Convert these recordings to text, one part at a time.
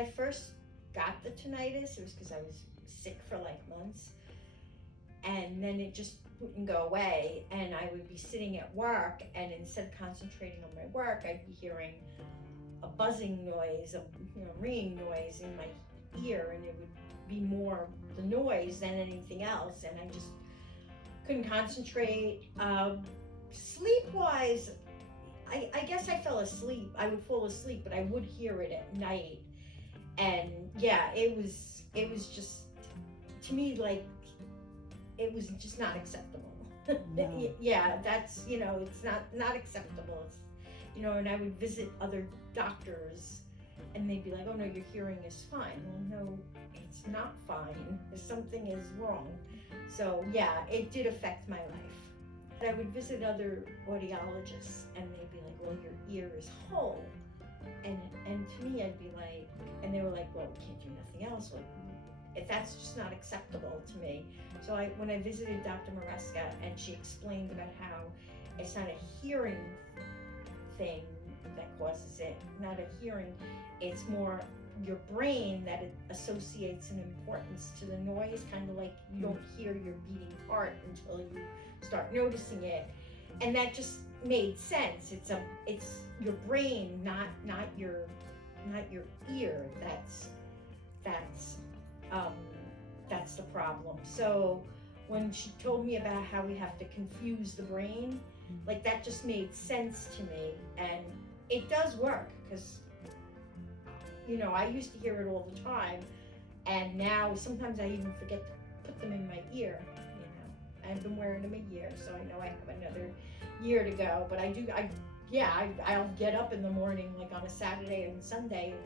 I first got the tinnitus, it was because I was sick for like months, and then it just wouldn't go away, and I would be sitting at work, and instead of concentrating on my work, I'd be hearing a buzzing noise, a ringing noise in my ear, and it would be more the noise than anything else, and I just couldn't concentrate. Sleep-wise, I guess I fell asleep. I would fall asleep, but I would hear it at night, and yeah, it was just, to me, like, it was just not acceptable. No. Yeah, that's, it's not acceptable. It's, and I would visit other doctors, and they'd be like, oh no, your hearing is fine. Well, no, it's not fine. Something is wrong. So yeah, it did affect my life. I would visit other audiologists, and they'd be like, well, your ear is whole. And to me, I'd be like, and they were like, well, we can't do nothing else. Like, if that's just not acceptable to me. So when I visited Dr. Maresca, and she explained about how it's not a hearing thing that causes it, not a hearing, it's more your brain that it associates an importance to the noise, kind of like you don't hear your beating heart until you start noticing it. And that just made sense. It's your brain, not your ear. That's the problem. So when she told me about how we have to confuse the brain, like, that just made sense to me, and it does work, because I used to hear it all the time, and now sometimes I even forget to put them in my ear. I've been wearing them a year, so I know I have another year to go, but I'll get up in the morning, like on a Saturday and Sunday, and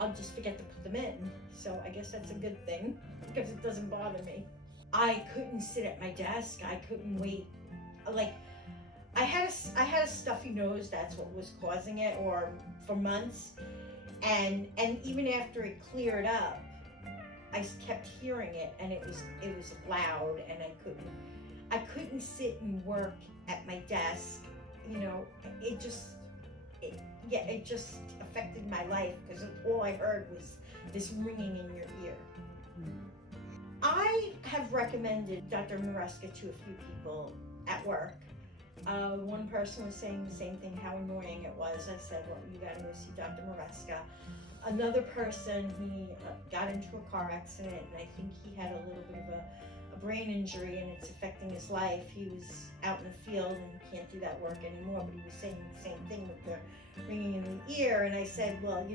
I'll just forget to put them in. So I guess that's a good thing, because it doesn't bother me. I couldn't sit at my desk. I couldn't wait. Like, I had a stuffy nose. That's what was causing it, or for months. And even after it cleared up, I kept hearing it, and it was loud, and I couldn't sit and work at my desk. It just affected my life, because all I heard was this ringing in your ear. I have recommended Dr. Maresca to a few people at work. One person was saying the same thing, how annoying it was. I said, well, you gotta go see Dr. Maresca. Another person, he got into a car accident, and I think he had a little bit of a brain injury, and it's affecting his life. He was out in the field and can't do that work anymore, but he was saying the same thing with the ringing in the ear. And I said, well,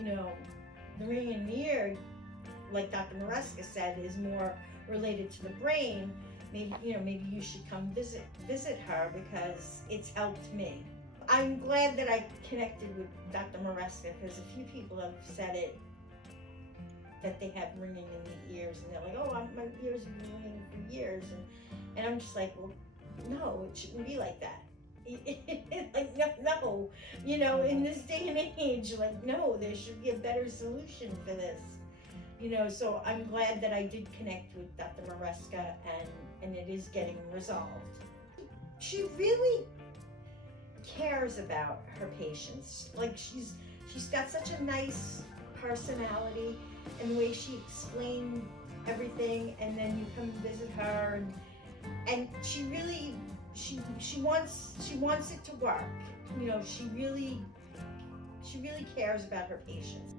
the ringing in the ear, like Dr. Maresca said, is more related to the brain. Maybe you should come visit her, because it's helped me. I'm glad that I connected with Dr. Maresca, because a few people have said it, that they have ringing in the ears, and they're like, oh, my ears have been ringing for years, and I'm just like, well, no, it shouldn't be like that. Like, no, in this day and age, like, no, there should be a better solution for this. So I'm glad that I did connect with Dr. Maresca, and it is getting resolved. She really cares about her patients. Like, she's got such a nice personality, and the way she explained everything, and then you come visit her, and she really wants it to work. She really cares about her patients.